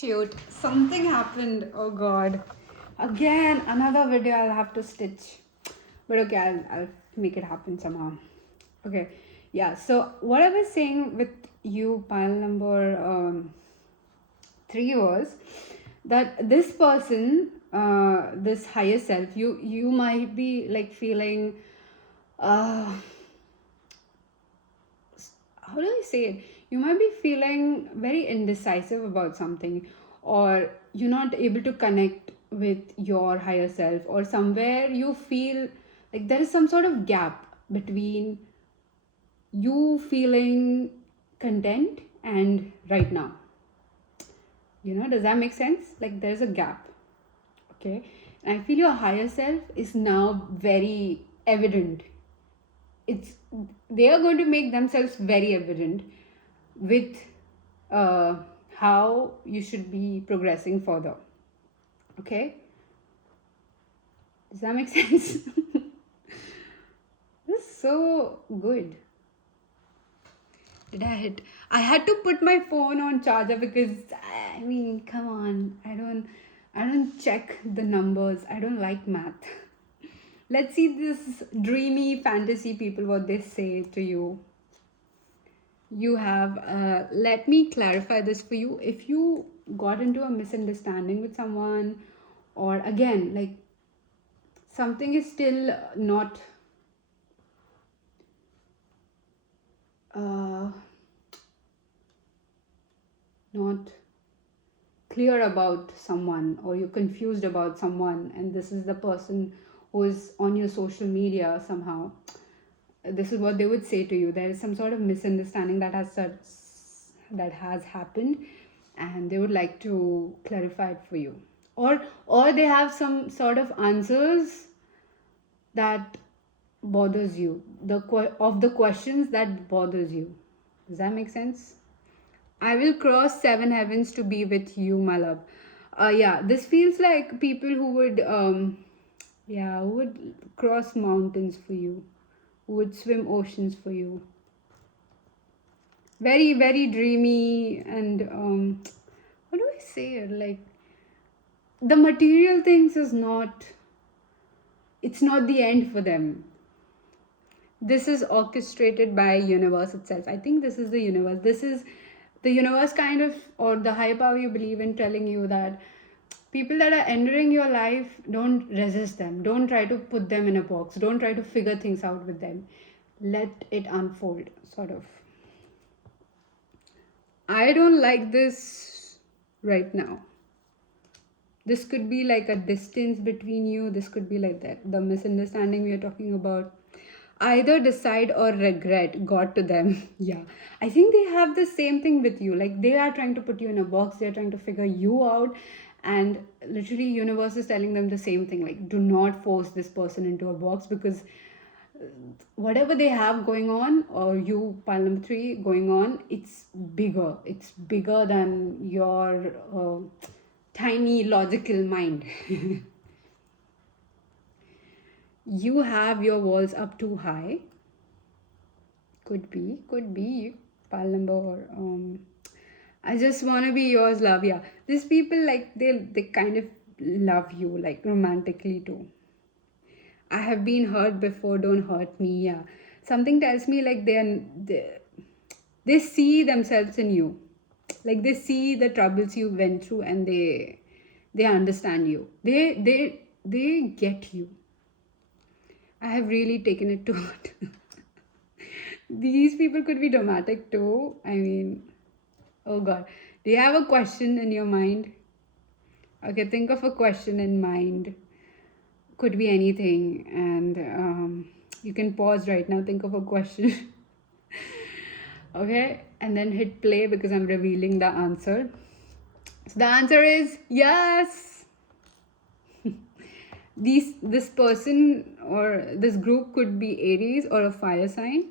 Shoot, something happened. Oh god. Again, another video I'll have to stitch. But okay, I'll make it happen somehow. Okay, yeah, so what I was saying with you, pile number 3 was that this person, this higher self, you might be like feeling, uh, how do I say it? You might be feeling very indecisive about something, or you're not able to connect with your higher self, or somewhere you feel like there is some sort of gap between you feeling content and right now. Does that make sense? Like there's a gap. Okay. And I feel your higher self is now very evident. It's They are going to make themselves very evident with uh, how you should be progressing further. Okay, does that make sense? This is so good. Did I hit? I had to put my phone on charger because I mean, come on, I don't check the numbers. I don't like math. Let's see this dreamy fantasy people what they say to you. You have let me clarify this for you. If you got into a misunderstanding with someone, or again, like something is still uh, not clear about someone, or you're confused about someone, and this is the person who is on your social media somehow, this is what they would say to you. There is some sort of misunderstanding that has happened, and they would like to clarify it for you, or they have some sort of answers that bothers you, of the questions that bothers you. Does that make sense? I will cross seven heavens to be with you, my love. Yeah, this feels like people who would who would cross mountains for you, who would swim oceans for you. Very, very dreamy, and what do I say it? Like the material things is not, it's not the end for them. This is orchestrated by universe itself. I think this is the universe. This is the universe kind of, or the higher power you believe in, telling you that people that are entering your life, don't resist them, don't try to put them in a box, don't try to figure things out with them, let it unfold, sort of. I don't like this right now. This could be like a distance between you. This could be like that. The misunderstanding we are talking about. Either decide or regret got to them. Yeah. I think they have the same thing with you. Like they are trying to put you in a box. They're trying to figure you out. And literally universe is telling them the same thing. Like do not force this person into a box, because whatever they have going on, or you, pile number 3, going on, it's bigger than your tiny logical mind. You have your walls up too high. Could be pile number I just want to be yours, love. Yeah, these people, like they kind of love you, like romantically too. I have been hurt before, don't hurt me. Yeah, something tells me like they see themselves in you, like they see the troubles you went through, and they understand you. They get you. I have really taken it to heart. These people could be dramatic too. I mean, oh god. Do you have a question in your mind? Okay, think of a question in mind. Could be anything, and you can pause right now, think of a question. Okay, and then hit play because I'm revealing the answer. So the answer is yes. This person or this group could be Aries or a fire sign.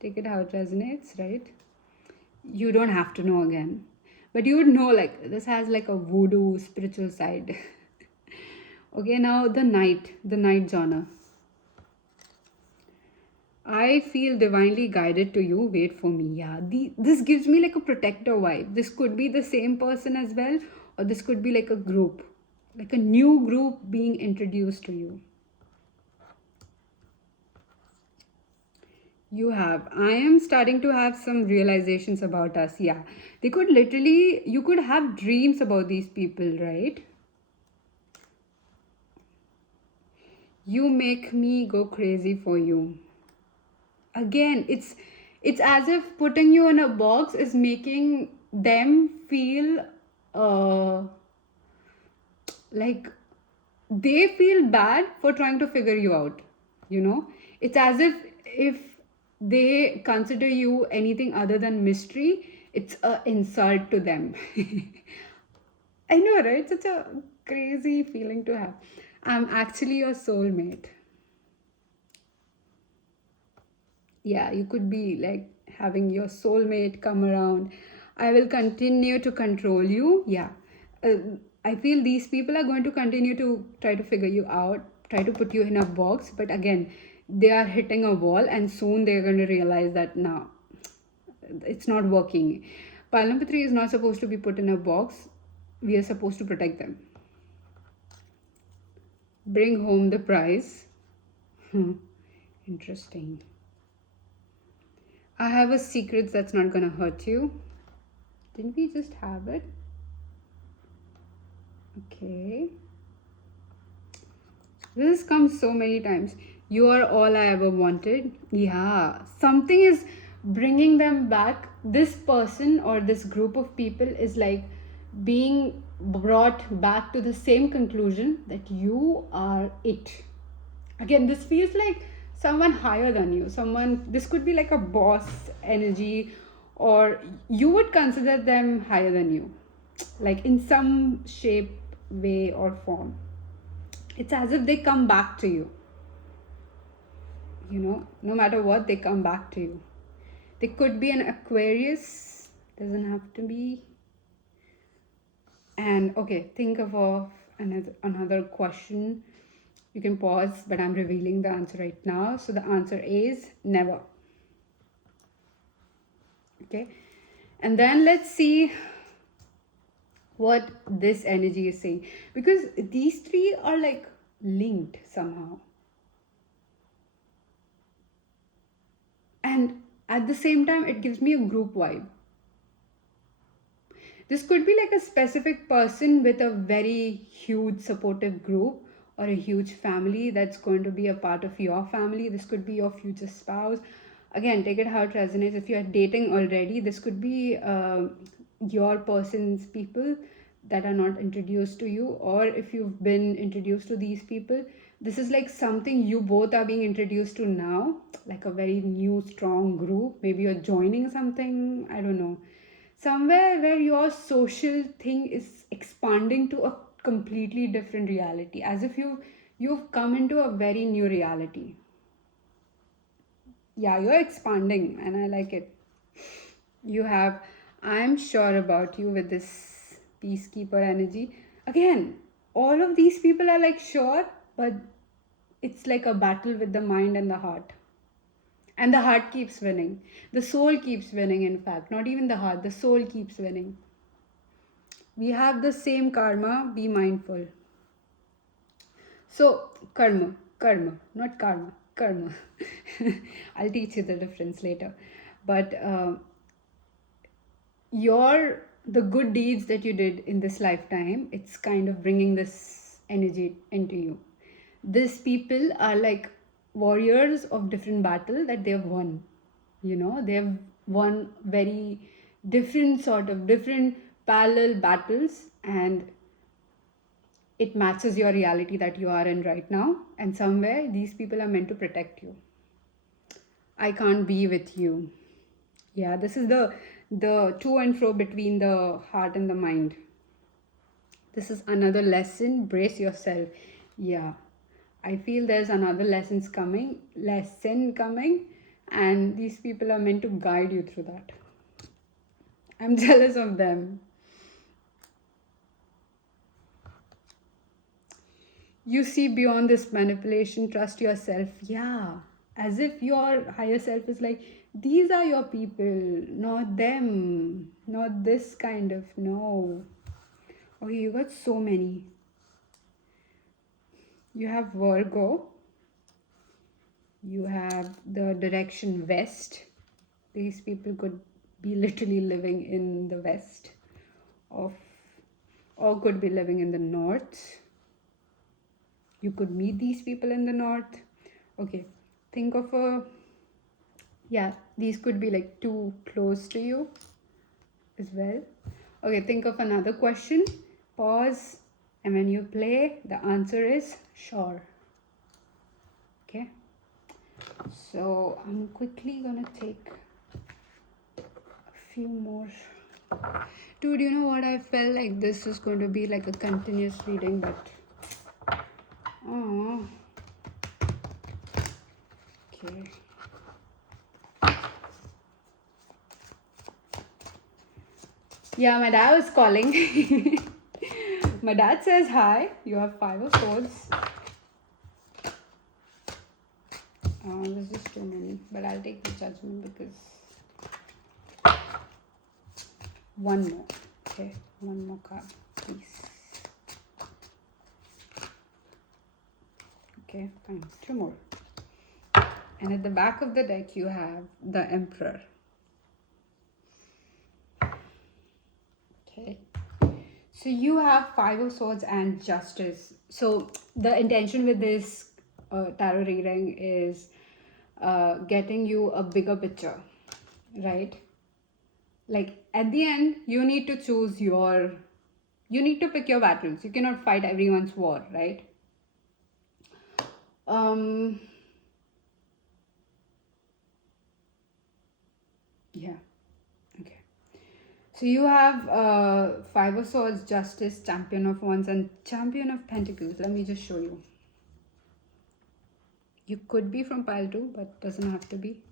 Take it how it resonates, right? You don't have to know again, but you would know, like this has like a voodoo spiritual side. Okay, now the night genre. I feel divinely guided to you. Wait for me. Yeah, this gives me like a protector vibe. This could be the same person as well, or this could be like a group, like a new group being introduced to you. You have. I am starting to have some realizations about us. Yeah, they could literally, you could have dreams about these people, right? You make me go crazy for you. Again, it's as if putting you in a box is making them feel uh like they feel bad for trying to figure you out, you know. It's as if they consider you anything other than mystery, it's a insult to them. I know, right? Such a crazy feeling to have. I'm actually your soulmate. Yeah, you could be like having your soulmate come around. I will continue to control you. Yeah. uh, I feel these people are going to continue to try to figure you out, try to put you in a box, but again, they are hitting a wall, and soon they're going to realize that now it's not working. Palampatri is not supposed to be put in a box. We are supposed to protect them. Bring home the prize. Hmm. Interesting. I have a secret that's not gonna hurt you. Didn't we just have it? Okay. This comes so many times. You are all I ever wanted. Yeah. Something is bringing them back. This person or this group of people is like being brought back to the same conclusion that you are it. Again, this feels like someone higher than you. Someone, this could be like a boss energy, or you would consider them higher than you, like in some shape, way, or form. It's as if they come back to you, no matter what, they come back to you. They could be an Aquarius, doesn't have to be. And okay, think of another question. You can pause, but I'm revealing the answer right now. So the answer is never. Okay, and then let's see what this energy is saying, because these three are like linked somehow, and at the same time it gives me a group vibe. This could be like a specific person with a very huge supportive group, or a huge family that's going to be a part of your family. This could be your future spouse. Again, take it how it resonates. If you are dating already, this could be your person's people that are not introduced to you, or if you've been introduced to these people, this is like something you both are being introduced to now, like a very new strong group. Maybe you're joining something, I don't know, somewhere where your social thing is expanding to a completely different reality, as if you've come into a very new reality. Yeah, you're expanding, and I like it. You have, I'm sure about you with this peacekeeper energy. Again, all of these people are like sure, but it's like a battle with the mind and the heart. And the heart keeps winning, the soul keeps winning. In fact, not even the heart, the soul keeps winning. We have the same karma, be mindful. So, karma, not karma, karma. I'll teach you the difference later. But your the good deeds that you did in this lifetime, it's kind of bringing this energy into you. These people are like warriors of different battle that they have won. They have won very different sort of different parallel battles, and it matches your reality that you are in right now, and somewhere these people are meant to protect you. I can't be with you. Yeah, this is the to and fro between the heart and the mind. This is another lesson, brace yourself. Yeah, I feel there's another lesson coming, and these people are meant to guide you through that. I'm jealous of them. You see beyond this manipulation, trust yourself. Yeah, as if your higher self is like, these are your people, not them, not this kind of. No. Okay, you got so many. You have Virgo, you have the direction west. These people could be literally living in the west of, or could be living in the north. You could meet these people in the north. Okay, think of a, yeah, these could be like too close to you as well. Okay, think of another question. Pause, and when you play, the answer is sure. Okay, so I'm quickly gonna take a few more. Dude, you know what? I felt like this is going to be like a continuous reading, but oh, okay. Yeah, my dad was calling. My dad says hi. You have 5 of swords. This is too many, but I'll take the judgment because one more. Okay, one more card, please. Okay, fine. 2 more. And at the back of the deck, you have the Emperor. Okay. So you have 5 of swords and Justice. So the intention with this tarot reading is getting you a bigger picture, right? Like at the end, you need to choose your, you need to pick your battles. You cannot fight everyone's war, right? Yeah. Okay. So you have 5 of swords, Justice, Champion of Wands, and Champion of Pentacles. Let me just show you. You could be from pile 2, but doesn't have to be.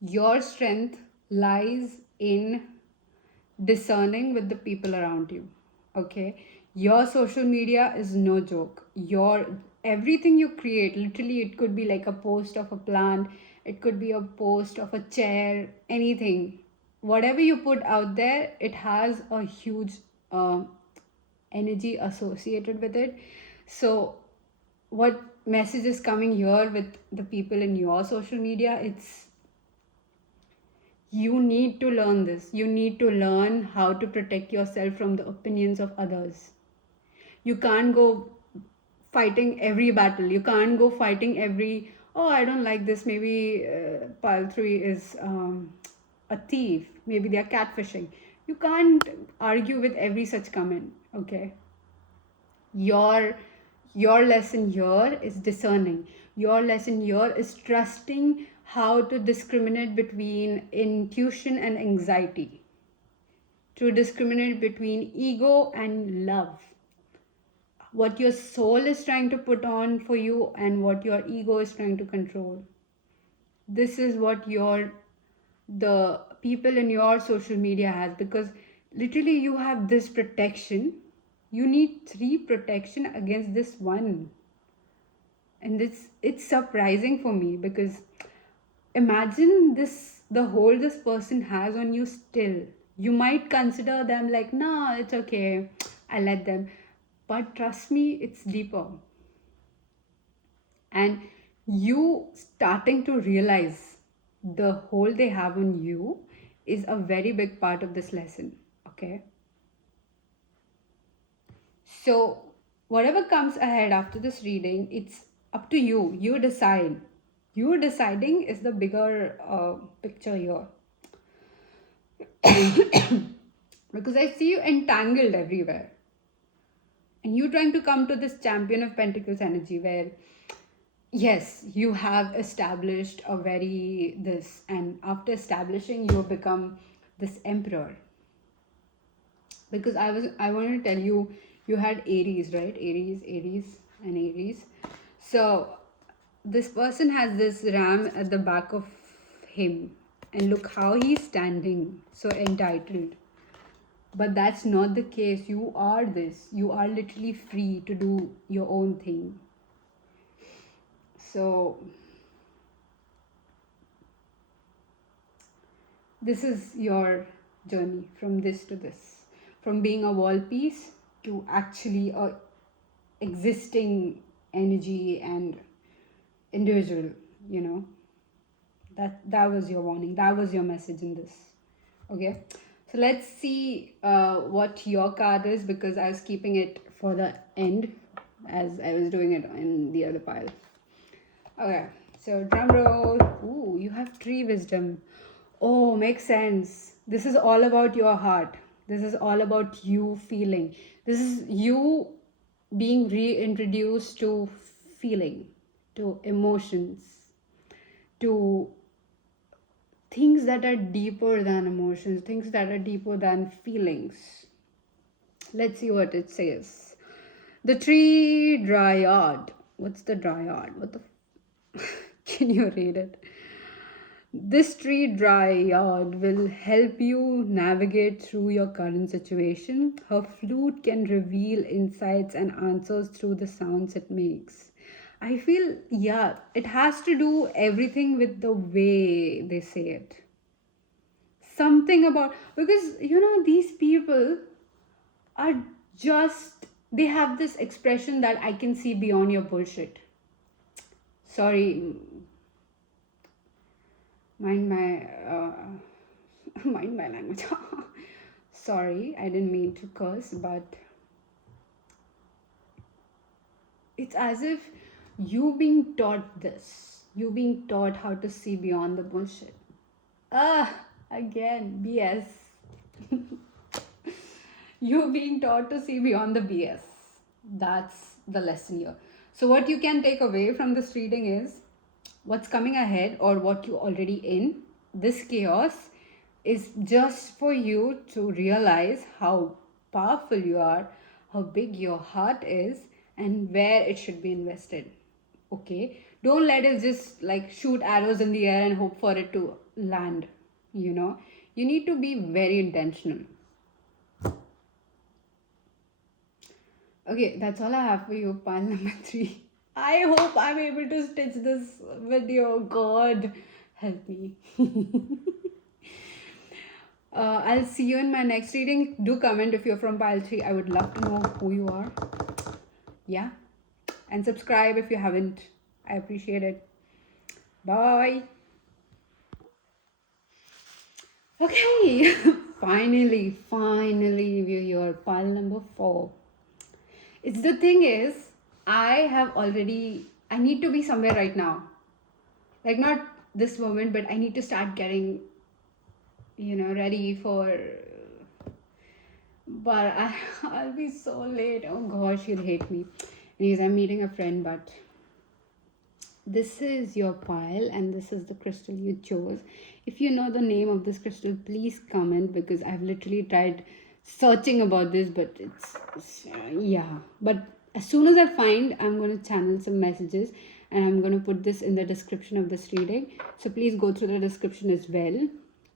Your strength lies in discerning with the people around you. Okay, your social media is no joke. Your everything you create, literally, it could be like a post of a plant, it could be a post of a chair, anything. Whatever you put out there, it has a huge energy associated with it. So what message is coming here with the people in your social media, it's, you need to learn this. You need to learn how to protect yourself from the opinions of others. You can't go fighting every battle. You can't go fighting every, oh, I don't like this. Maybe pile 3 is a thief. Maybe they are catfishing. You can't argue with every such comment, okay? Your lesson here is discerning. Your lesson here is trusting how to discriminate between intuition and anxiety, to discriminate between ego and love, what your soul is trying to put on for you and what your ego is trying to control. This is what your, the people in your social media has, because literally you have this protection. You need 3 protection against this one. And it's surprising for me, because imagine this, the hold this person has on you still. You might consider them like, nah, it's okay, I let them. But trust me, it's deeper. And you starting to realize the hold they have on you is a very big part of this lesson, okay? So whatever comes ahead after this reading, it's up to you. You decide. You deciding is the bigger picture here. Because I see you entangled everywhere. And you trying to come to this Champion of Pentacles energy where, yes, you have established a very this, and after establishing, you become this Emperor. Because I wanted to tell you, you had Aries, right? Aries, and Aries. So this person has this ram at the back of him, and look how he's standing, so entitled. But that's not the case. You are this. You are literally free to do your own thing. So, this is your journey from this to this. From being a wall piece to actually a existing energy and individual, you know. That was your warning. That was your message in this. Okay. So let's see what your card is, because I was keeping it for the end as I was doing it in the other pile. Okay, so drum roll. Ooh, you have tree wisdom. Oh, makes sense. This is all about your heart. This is all about you feeling. This is you being reintroduced to feeling, to emotions, to things that are deeper than emotions, things that are deeper than feelings. Let's see what it says. The tree dryad. What's the dryad? What the? Can you read it? This tree dryad will help you navigate through your current situation. Her flute can reveal insights and answers through the sounds it makes. I feel, yeah, it has to do everything with the way they say it. Something about, because these people are just, they have this expression that I can see beyond your bullshit. Sorry, mind my mind my language. Sorry, I didn't mean to curse, but it's as if you being taught this, you being taught how to see beyond the bullshit. Again, BS. You being taught to see beyond the BS. That's the lesson here. So, what you can take away from this reading is what's coming ahead or what you're already in. This chaos is just for you to realize how powerful you are, how big your heart is, and where it should be invested. Okay? Don't let it just like shoot arrows in the air and hope for it to land. You need to be very intentional. Okay, that's all I have for you, pile number 3. I hope I'm able to stitch this video. God, help me. I'll see you in my next reading. Do comment if you're from pile 3. I would love to know who you are. Yeah. And subscribe if you haven't. I appreciate it. Bye. Okay. finally, we're here. Pile number 4. It's the thing is, I need to be somewhere right now. Like, not this moment, but I need to start getting, ready for. But I'll be so late. Oh gosh, you'll hate me. Anyways, I'm meeting a friend, but this is your pile and this is the crystal you chose. If you know the name of this crystal, please comment, because I've literally tried searching about this, but yeah. But as soon as I find, I'm going to channel some messages and I'm going to put this in the description of this reading. So please go through the description as well.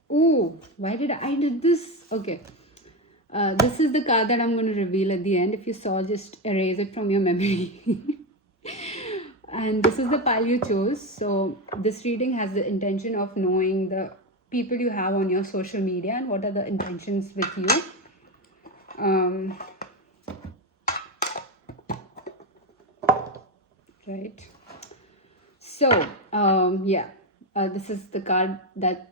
Oh, why did I did this? Okay. This is the card that I'm going to reveal at the end. If you saw, just erase it from your memory. And this is the pile you chose. So this reading has the intention of knowing the people you have on your social media and what are the intentions with you. Right. So yeah, this is the card that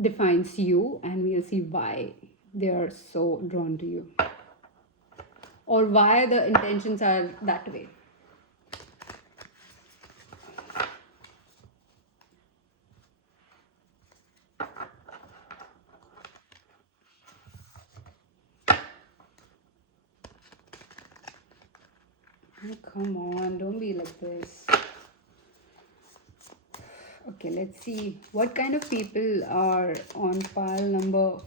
defines you, and we'll see why they are so drawn to you, or why the intentions are that way. Oh, come on, don't be like this. Okay, let's see what kind of people are on pile number.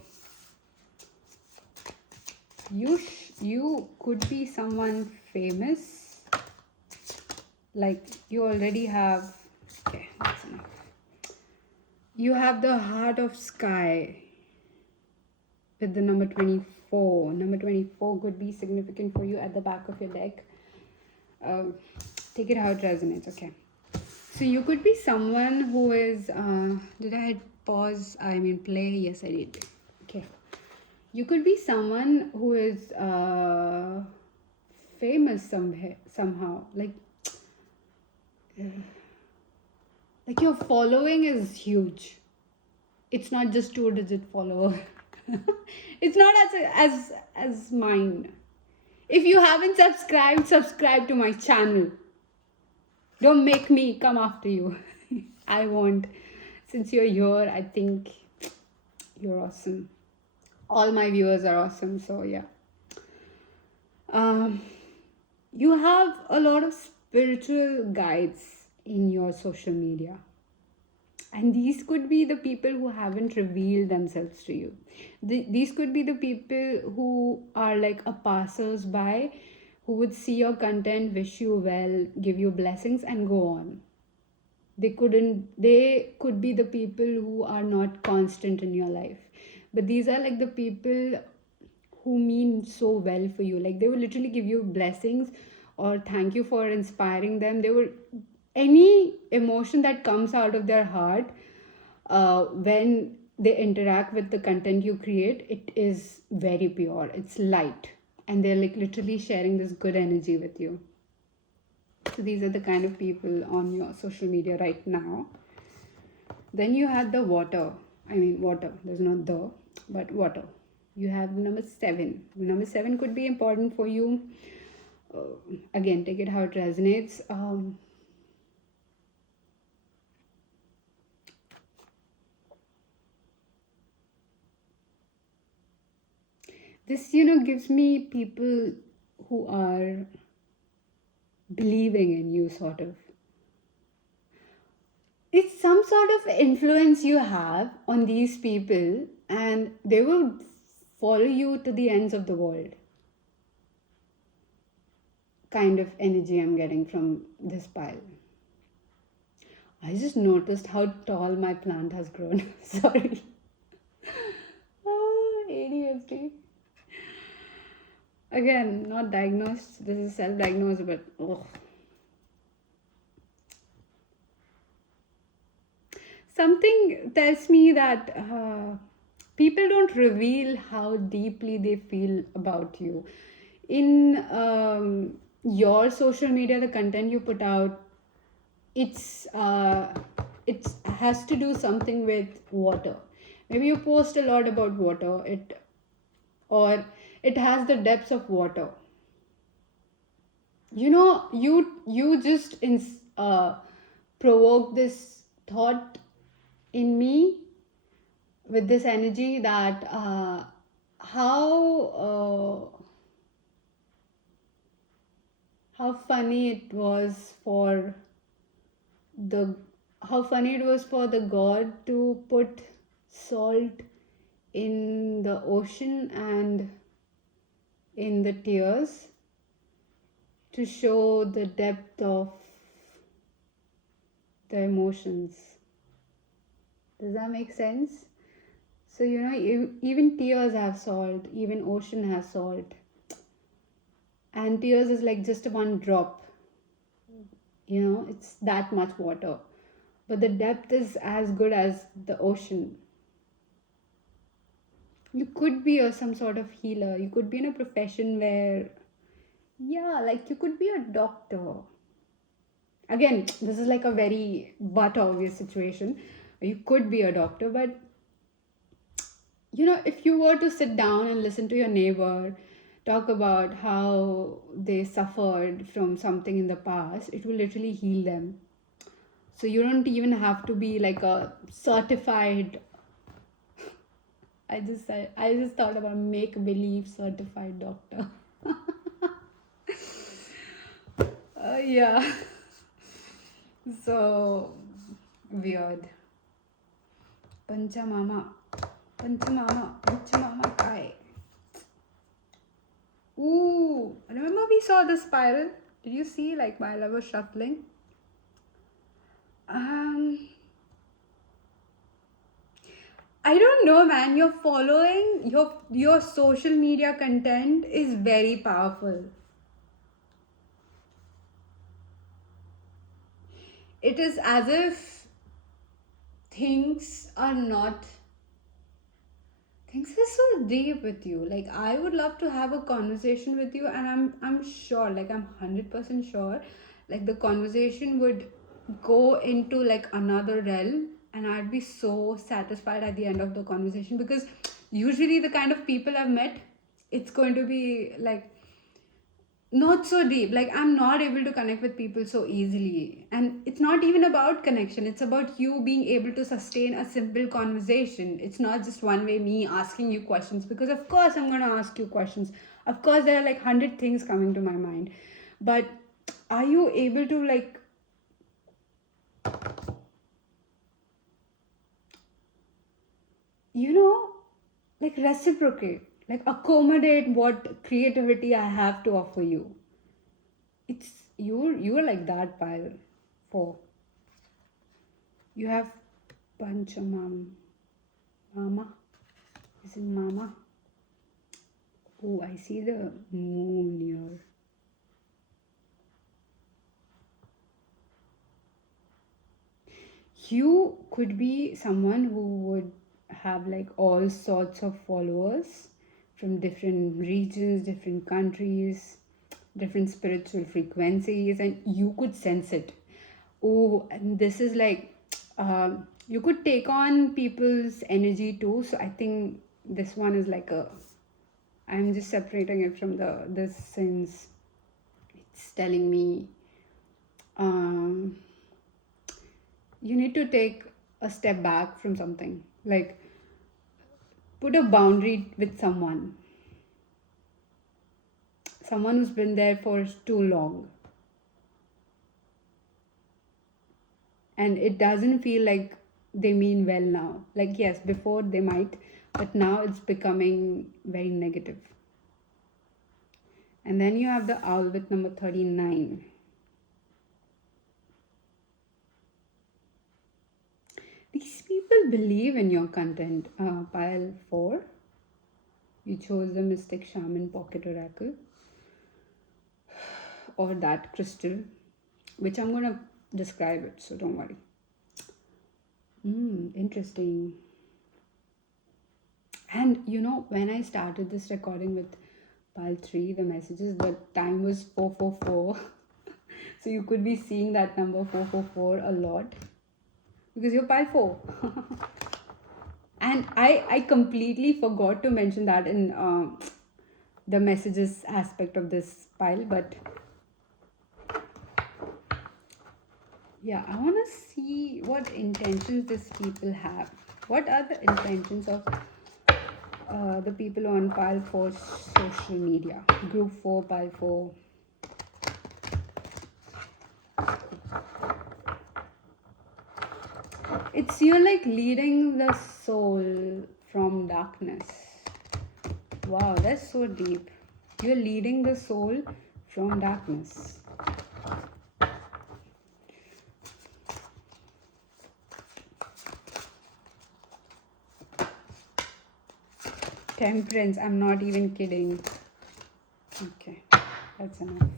You could be someone famous, like you already have. Okay, that's enough. You have the heart of sky. with the number 24. Number 24 could be significant for you at the back of your deck. Um, take it how it resonates, okay? So you could be someone who is, did I hit pause? I mean play? Yes, I did. Okay. You could be someone who is famous somehow. Like your following is huge. It's not just 2-digit follower. It's not as mine. If you haven't subscribed, subscribe to my channel. Don't make me come after you. I won't. Since you're here, I think you're awesome. All my viewers are awesome, so yeah. Um, you have a lot of spiritual guides in your social media. And these could be the people who haven't revealed themselves to you. These could be the people who are like a passers by, who would see your content, wish you well, give you blessings, and go on. They could be the people who are not constant in your life. But these are like the people who mean so well for you. Like they will literally give you blessings or thank you for inspiring them. They will, any emotion that comes out of their heart when they interact with the content you create, it is very pure, it's light, and they're like literally sharing this good energy with you. So these are the kind of people on your social media right now. Then you have the water. I mean water. There's not the, but water. You have number 7. Number 7 could be important for you. Again, take it how it resonates. This, gives me people who are believing in you, sort of. It's some sort of influence you have on these people, and they will follow you to the ends of the world. Kind of energy I'm getting from this pile. I just noticed how tall my plant has grown. Sorry. ADHD. Again, not diagnosed. This is self-diagnosed, but something tells me that people don't reveal how deeply they feel about you. In your social media, the content you put out, it has to do something with water. Maybe you post a lot about water, or it has the depths of water. You just provoke this thought in me with this energy that how funny it was for the how funny it was for the god to put salt in the ocean and in the tears to show the depth of the emotions. Does that make sense? So, even tears have salt, even ocean has salt. And tears is like just one drop. It's that much water. But the depth is as good as the ocean. You could be some sort of healer. You could be in a profession where, yeah, like you could be a doctor. Again, this is like a very but obvious situation. You could be a doctor, but if you were to sit down and listen to your neighbor talk about how they suffered from something in the past, it will literally heal them. So you don't even have to be like a certified. I just thought about make believe certified doctor. Yeah. So weird. Panchamama. Panchamama Kai. Ooh, remember we saw the spiral? Did you see like while I was shuffling? Um, I don't know, man. Your following, your social media content is very powerful. It is as if things are not things are so deep with you. Like I would love to have a conversation with you, and I'm sure, like I'm 100% sure, like the conversation would go into like another realm, and I'd be so satisfied at the end of the conversation, because usually the kind of people I've met, it's going to be like not so deep. Like I'm not able to connect with people so easily, and it's not even about connection, it's about you being able to sustain a simple conversation. It's not just one way, me asking you questions, because of course I'm going to ask you questions. Of course there are like 100 things coming to my mind, but are you able to like, you know, like reciprocate, like accommodate what creativity I have to offer you? It's you're like that pile. For you have Panchamam. Mama. Is it Mama? Oh, I see the moon here. You could be someone who would have like all sorts of followers from different regions, different countries, different spiritual frequencies, and you could sense it. Oh, and this is like, you could take on people's energy too. So I think this one is like a, I'm just separating it from the this, since it's telling me um, you need to take a step back from something. Like put a boundary with someone who's been there for too long, and it doesn't feel like they mean well now. Like yes, before they might, but now it's becoming very negative. And then you have the owl with number 39. These people believe in your content. Pile 4. You chose the Mystic Shaman Pocket Oracle, or that crystal, which I'm going to describe it, so don't worry. Interesting. And you know, when I started this recording with Pile 3, the messages, the time was 444. So you could be seeing that number 444 a lot, because you're Pile 4. And I completely forgot to mention that in the messages aspect of this pile, but yeah, I want to see what intentions these people have. What are the intentions of the people on pile 4 social media? Group 4, pile 4. It's you're like leading the soul from darkness. Wow, that's so deep. You're leading the soul from darkness. Temperance, I'm not even kidding. Okay, that's enough.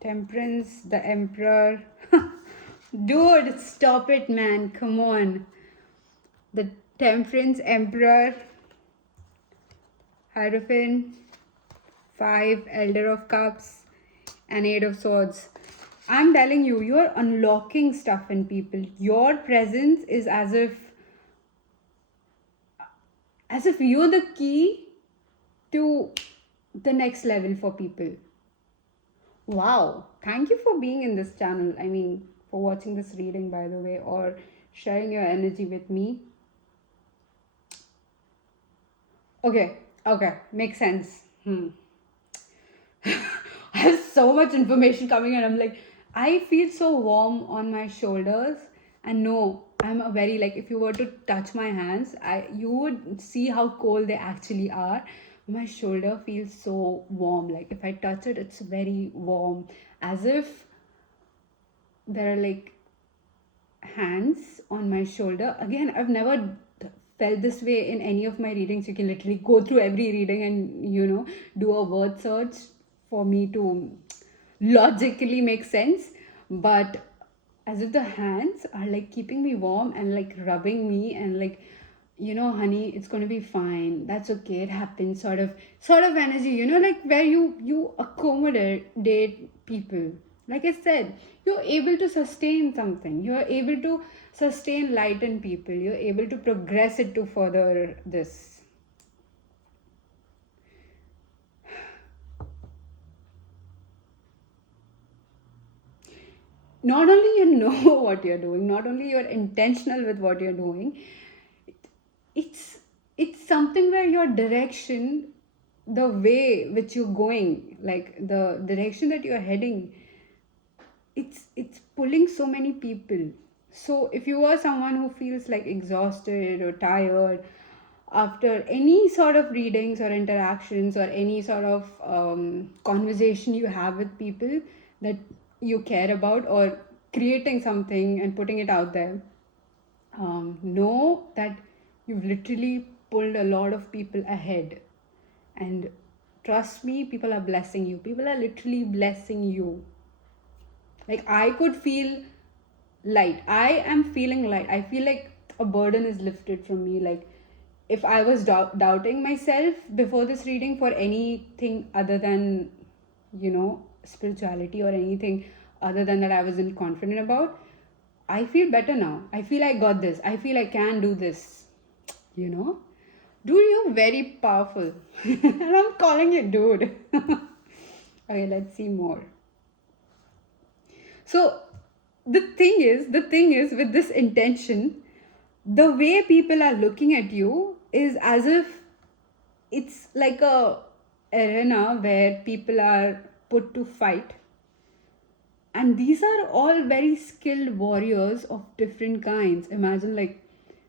Temperance, the Emperor. Dude, stop it, man. Come on. The Temperance Emperor, Hierophant, 5, Elder of Cups, and 8 of Swords. I'm telling you, you're unlocking stuff in people. Your presence is as if you're the key to the next level for people. Wow. Thank you for being in this channel. I mean, for watching this reading, by the way, or sharing your energy with me. Okay, makes sense. I have so much information coming, and I'm like, I feel so warm on my shoulders. And no, I'm a very, like, if you were to touch my hands, you would see how cold they actually are. My shoulder feels so warm. Like if I touch it, it's very warm, as if there are like hands on my shoulder. Again, I've never felt this way in any of my readings. You can literally go through every reading and, do a word search for me to logically make sense. But as if the hands are like keeping me warm and like rubbing me and like, honey, it's going to be fine, that's okay, it happens, sort of energy, like where you accommodate people. Like I said, you're able to sustain something, you're able to sustain lighten people, you're able to progress it to further this. Not only you know what you're doing, not only you're intentional with what you're doing, it's it's something where your direction, the way which you're going, like the direction that you're heading, it's pulling so many people. So if you are someone who feels like exhausted or tired after any sort of readings or interactions or any sort of conversation you have with people that you care about, or creating something and putting it out there, know that you've literally pulled a lot of people ahead. And trust me, people are blessing you, people are literally blessing you. Like, I could feel light, I am feeling light, I feel like a burden is lifted from me. Like, if I was doubting myself before this reading for anything other than, spirituality, or anything other than that I wasn't confident about, I feel better now. I feel I got this. I feel I can do this. You know? Dude, you're very powerful. And I'm calling you dude. Okay, let's see more. So the thing is with this intention, the way people are looking at you is as if it's like a arena where people are put to fight, and these are all very skilled warriors of different kinds. Imagine, like,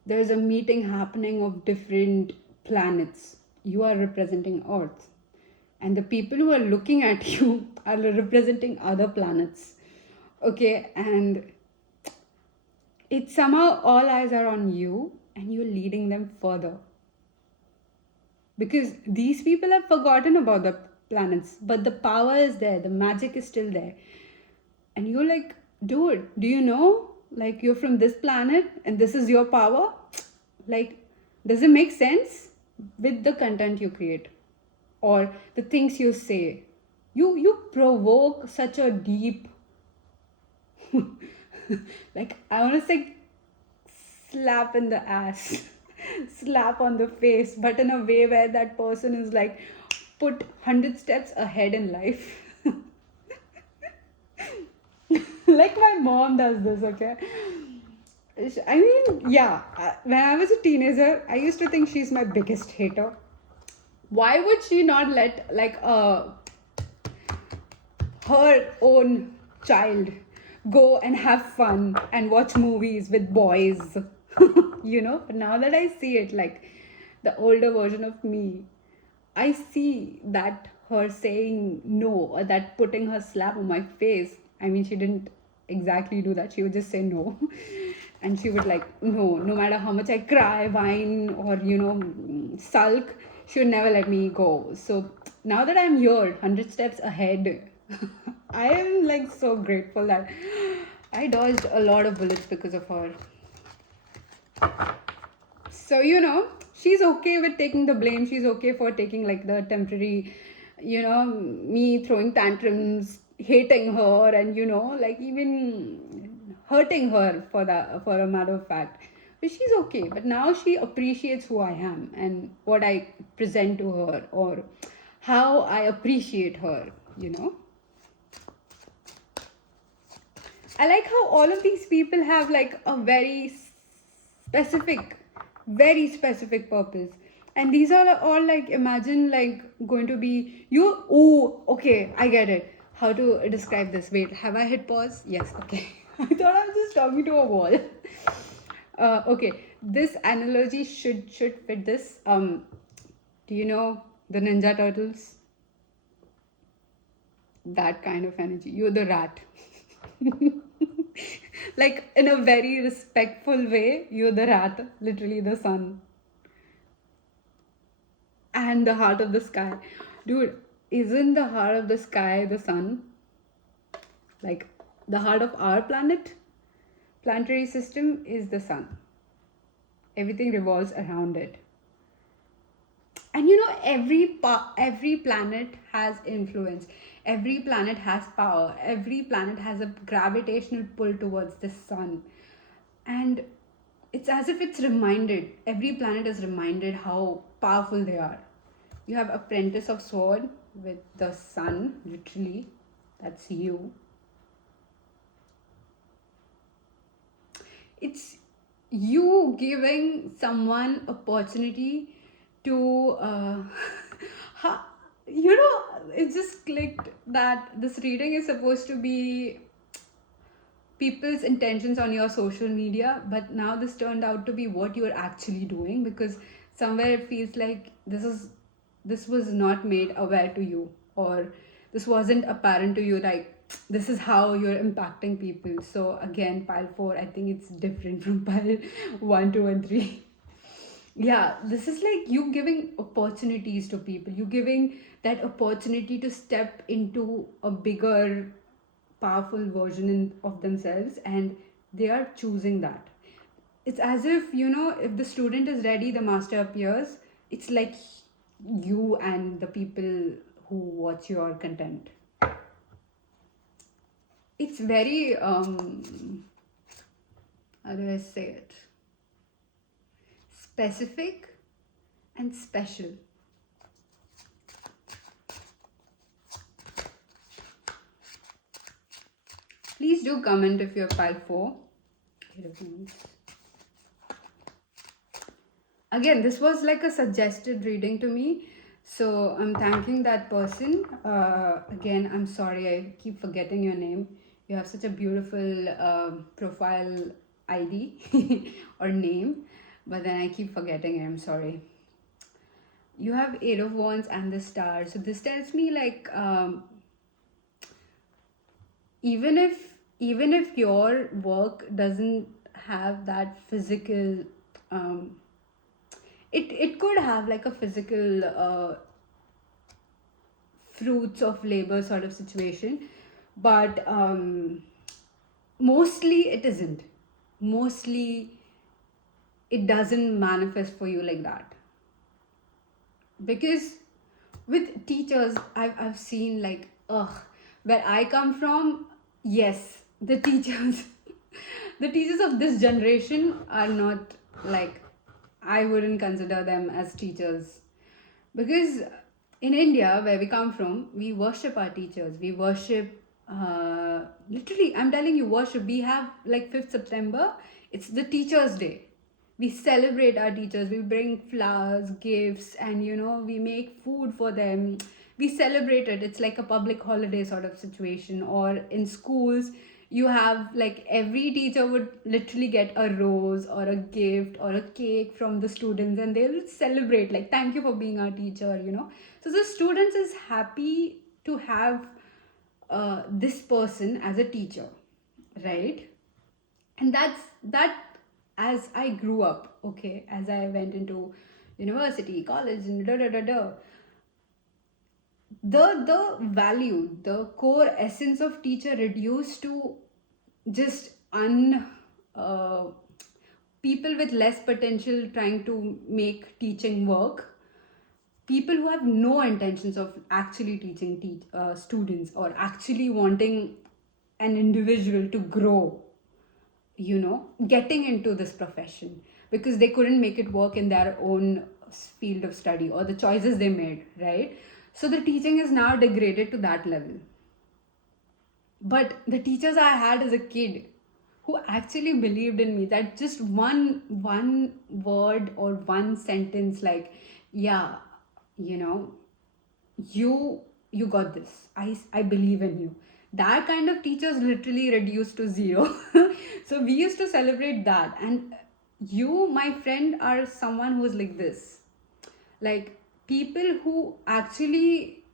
there's a meeting happening of different planets, you are representing earth, and the people who are looking at you are representing other planets. Okay, and it's somehow all eyes are on you and you're leading them further, because these people have forgotten about the planets, but the power is there, the magic is still there. And you're like, dude, do you know, like, you're from this planet and this is your power? Like, does it make sense with the content you create or the things you say? You provoke such a deep like, I want to say slap in the ass, slap on the face, but in a way where that person is like put 100 steps ahead in life. Like my mom does this, okay? I mean, yeah, when I was a teenager, I used to think she's my biggest hater. Why would she not let, like, her own child go and have fun and watch movies with boys? But now that I see it, like the older version of me, I see that her saying no, or that putting her slap on my face. I mean, she didn't exactly do that, she would just say no. And she would, like, no matter how much I cry, whine, or sulk, she would never let me go. So now that I'm here 100 steps ahead, I am like so grateful that I dodged a lot of bullets because of her. So she's okay with taking the blame, she's okay for taking like the temporary, me throwing tantrums, hating her, and like even hurting her for a matter of fact. But she's okay, but now she appreciates who I am and what I present to her, or how I appreciate her. I like how all of these people have like a specific, very specific purpose. And these are all like, imagine like going to be you. Oh, okay, I get it. How to describe this? Wait, have I hit pause? Yes, okay. I thought I was just talking to a wall. Okay, this analogy should fit this. Do you know the Ninja Turtles? That kind of energy. You're the rat. Like in a very respectful way, you're the rat, literally the sun and the heart of the sky. Dude, isn't the heart of the sky the sun? Like the heart of our planetary system is the sun. Everything revolves around it. And you know, every planet has influence. Every planet has power. Every planet has a gravitational pull towards the sun. And it's as if it's reminded, every planet is reminded how powerful they are. You have Apprentice of Sword with the sun, literally. That's you. It's you giving someone opportunity to you know, it just clicked that this reading is supposed to be people's intentions on your social media, but now this turned out to be what you're actually doing, because somewhere it feels like this was not made aware to you, or this wasn't apparent to you, like this is how you're impacting people. So again, pile 4, I think it's different from pile 1, 2 and 3. Yeah, this is like you giving opportunities to people, you giving that opportunity to step into a bigger powerful version of themselves, and they are choosing that. It's as if, you know, if the student is ready, the master appears. It's like you and the people who watch your content. It's very how do I say it, specific and special. Please do comment if you're pile 4. Again, this was like a suggested reading to me, so I'm thanking that person. Again, I'm sorry, I keep forgetting your name. You have such a beautiful profile ID or name, but then I keep forgetting it. I'm sorry. You have 8 of Wands and the Star, so this tells me like even if your work doesn't have that physical it could have like a physical fruits of labor sort of situation, but mostly it isn't. Mostly it doesn't manifest for you like that, because with teachers, I've seen like, where I come from, yes, the teachers the teachers of this generation are not like, I wouldn't consider them as teachers, because in India, where we come from, we worship our teachers. We worship, literally, I'm telling you, worship. We have like 5th September, it's the Teachers' Day. We celebrate our teachers. We bring flowers, gifts, and you know, we make food for them. We celebrate it. It's like a public holiday sort of situation. Or in schools, you have like every teacher would literally get a rose or a gift or a cake from the students, and they will celebrate, like, thank you for being our teacher, you know. So the students is happy to have this person as a teacher, right? And that, as I grew up, okay, as I went into university, college, and the value, the core essence of teacher reduced to just uh, people with less potential trying to make teaching work, people who have no intentions of actually teaching students, or actually wanting an individual to grow, you know, getting into this profession, because they couldn't make it work in their own field of study or the choices they made, right? So the teaching is now degraded to that level. But the teachers I had as a kid, who actually believed in me, that just one word or one sentence, like, yeah, you know, you got this, I believe in you, that kind of teachers literally reduced to zero. So we used to celebrate that. And you, my friend, are someone who's like this, like people who actually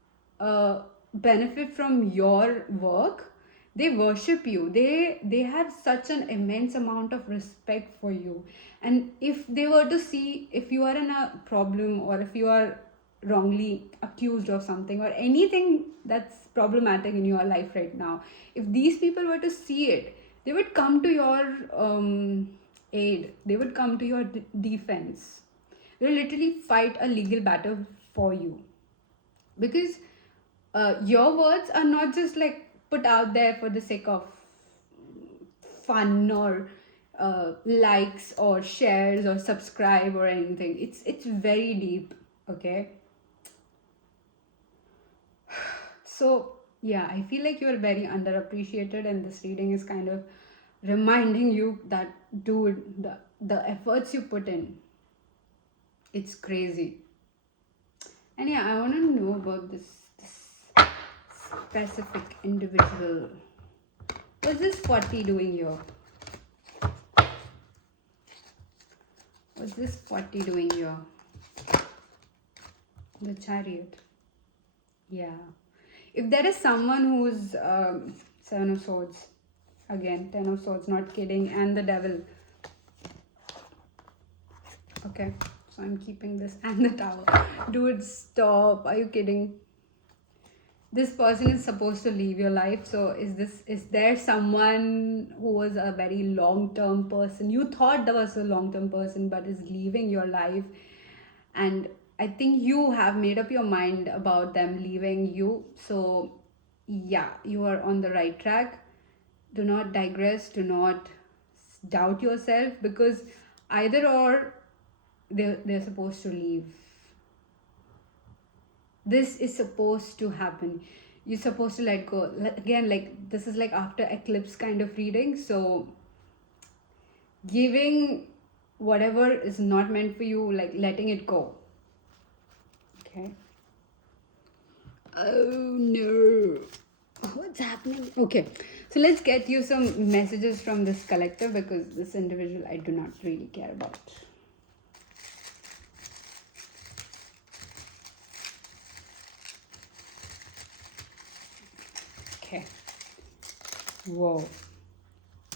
benefit from your work, They worship you. They have such an immense amount of respect for you. And if they were to see if you are in a problem, or if you are wrongly accused of something, or anything that's problematic in your life right now, if these people were to see it, they would come to your aid. They would come to your defense. They will literally fight a legal battle for you, because your words are not just like put out there for the sake of fun, or likes or shares or subscribe or anything. It's very deep. Okay, so yeah, I feel like you're very underappreciated, and this reading is kind of reminding you that, dude, the efforts you put in, it's crazy. And yeah, I want to know about this specific individual. What's this 40 doing here? What's this 40 doing here? The Chariot. Yeah. If there is someone who's Seven of Swords, again, Ten of Swords, not kidding, and the Devil. Okay, so I'm keeping this and the Tower. Dude, stop. Are you kidding? This person is supposed to leave your life. So is there someone who was a very long-term person? You thought there was a long-term person, but is leaving your life. And I think you have made up your mind about them leaving you. So yeah, you are on the right track. Do not digress, do not doubt yourself, because either or, they're supposed to leave. This is supposed to happen. You're supposed to let go. Again, like, this is like after eclipse kind of reading. So giving whatever is not meant for you, like letting it go. Okay. Oh no, what's happening? Okay, so let's get you some messages from this collector, because this individual I do not really care about. Okay. Whoa.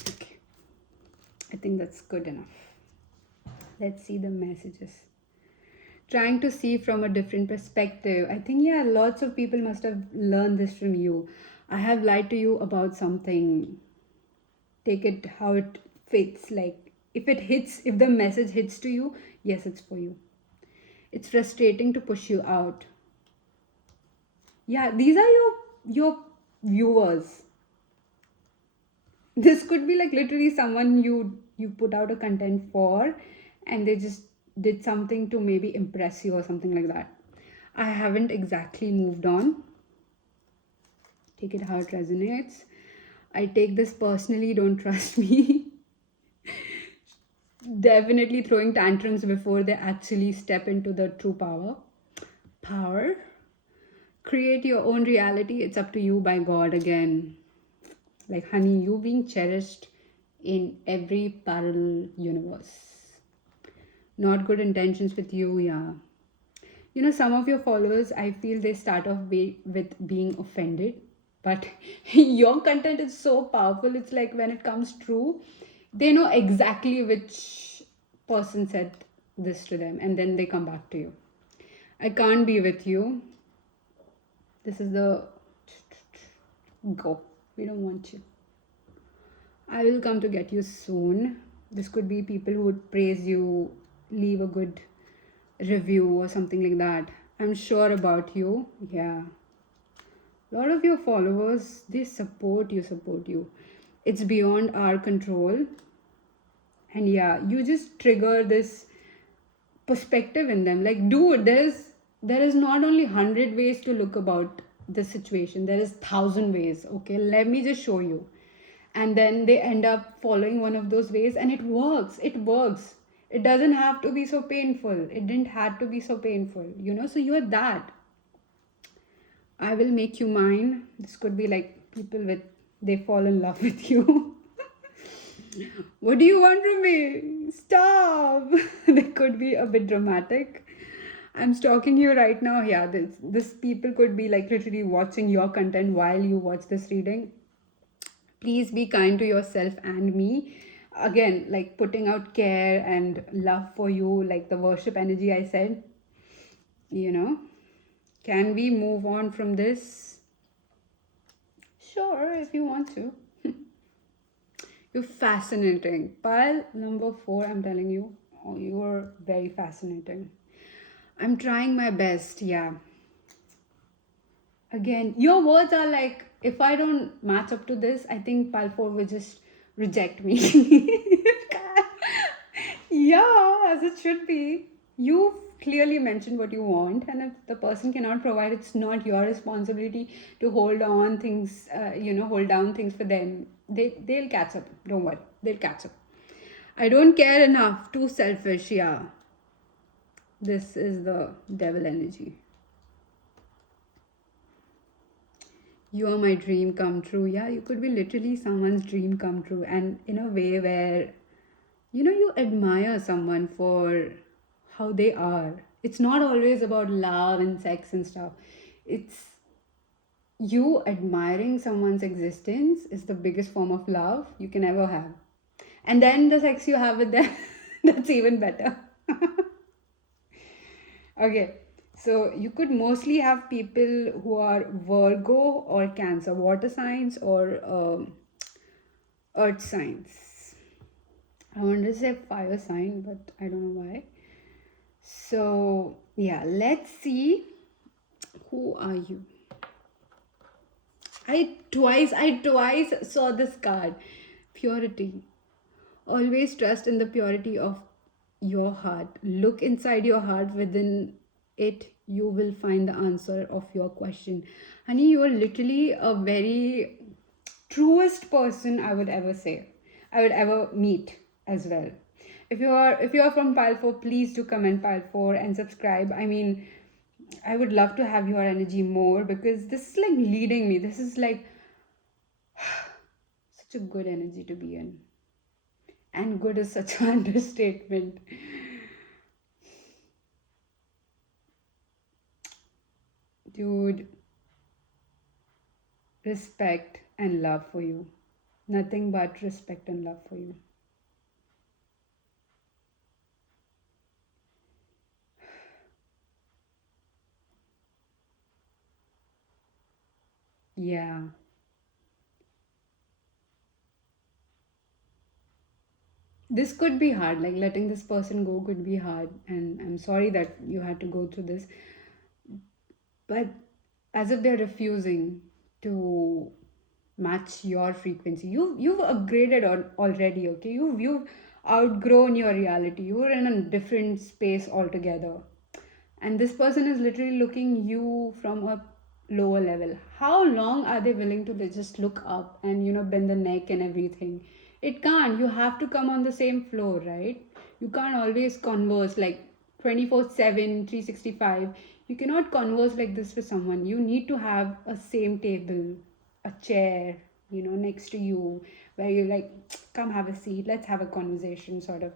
Okay. I think that's good enough. Let's see the messages. Trying to see from a different perspective. I think, yeah, lots of people must have learned this from you. I have lied to you about something. Take it how it fits. Like, if the message hits to you, yes, it's for you. It's frustrating to push you out. Yeah, these are your viewers. This could be like literally someone you put out a content for, and they just did something to maybe impress you or something like that. I haven't exactly moved on. Take it how it resonates. I take this personally, don't trust me. Definitely throwing tantrums before they actually step into the true power. Create your own reality. It's up to you, by God. Again, like, honey, you being cherished in every parallel universe. Not good intentions with you. Yeah, some of your followers, I feel they start off with being offended, but your content is so powerful. It's like when it comes true, they know exactly which person said this to them, and then they come back to you. I can't be with you. This is the go. We don't want you. I will come to get you soon. This could be people who would praise you, leave a good review or something like that. I'm sure about you. Yeah. A lot of your followers, they support you. It's beyond our control. And yeah, you just trigger this perspective in them. Like, dude, there is not only 100 ways to look about the situation. There is 1,000 ways. Okay, let me just show you. And then they end up following one of those ways, and it works. It doesn't have to be so painful. It didn't have to be so painful, so you're that. I will make you mine. This could be like people with, they fall in love with you. What do you want from me? Stop. They could be a bit dramatic. I'm stalking you right now. Yeah, this people could be like literally watching your content while you watch this reading. Please be kind to yourself and me. Again, like putting out care and love for you, like the worship energy I said, you know. Can we move on from this? Sure, if you want to. You're fascinating. Pile number four, I'm telling you, oh, you are very fascinating. I'm trying my best, yeah. Again, your words are like, if I don't match up to this, I think pile four will just reject me. Yeah, as it should be. You've clearly mentioned what you want, and if the person cannot provide, it's not your responsibility to hold on things, hold down things for them. They'll catch up. Don't worry, they'll catch up. I don't care enough. Too selfish. Yeah, this is the devil energy. You are my dream come true. Yeah, you could be literally someone's dream come true, and in a way where you admire someone for how they are. It's not always about love and sex and stuff. It's you admiring someone's existence is the biggest form of love you can ever have. And then the sex you have with them, that's even better. Okay, so you could mostly have people who are Virgo or Cancer, water signs or earth signs. I wanted to say fire sign, but I don't know why. So, yeah, let's see. Who are you? I twice saw this card. Purity. Always trust in the purity of your heart. Look inside your heart. Within it, you will find the answer of your question. Honey, you are literally a very truest person I would ever say. I would ever meet as well. If you are from Pile 4, please do comment Pile 4 and subscribe. I mean, I would love to have your energy more because this is like leading me. This is like such a good energy to be in. And good is such an understatement. Dude, respect and love for you. Nothing but respect and love for you. Yeah. This could be hard. Like letting this person go could be hard. And I'm sorry that you had to go through this. But as if they're refusing to match your frequency, you've upgraded already. Okay, you've outgrown your reality. You're in a different space altogether, and this person is literally looking you from a lower level. How long are they willing to just look up and bend the neck and everything? It can't. You have to come on the same floor, right? You can't always converse like 24/7, 365. You cannot converse like this with someone. You need to have a same table, a chair, next to you, where you're like, come have a seat, let's have a conversation, sort of.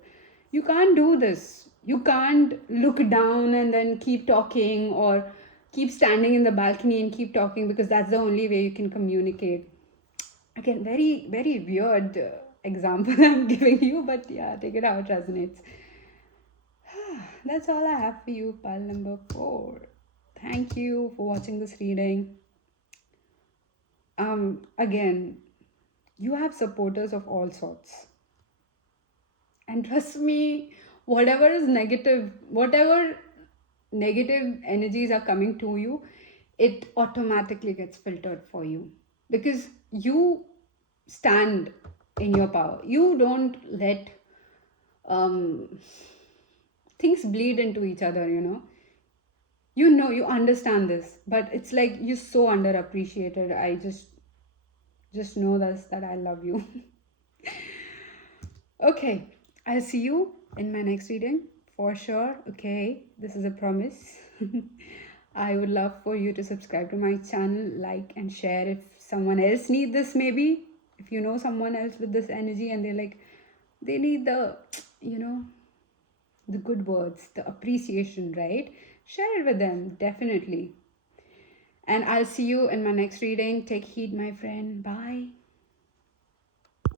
You can't do this. You can't look down and then keep talking, or keep standing in the balcony and keep talking, because that's the only way you can communicate. Again, very, very weird example I'm giving you, but yeah, take it how it resonates. That's all I have for you, pal number 4. Thank you for watching this reading. Again, you have supporters of all sorts. And trust me, whatever negative energies are coming to you, it automatically gets filtered for you, because you stand in your power. You don't let things bleed into each other. You understand this, but it's like you're so underappreciated. I just know this, that I love you. Okay, I'll see you in my next reading for sure. Okay, this is a promise. I would love for you to subscribe to my channel, like and share if someone else need this. Maybe if you know someone else with this energy and they need you know the good words, the appreciation, right? Share it with them, definitely. And I'll see you in my next reading. Take heed, my friend. Bye.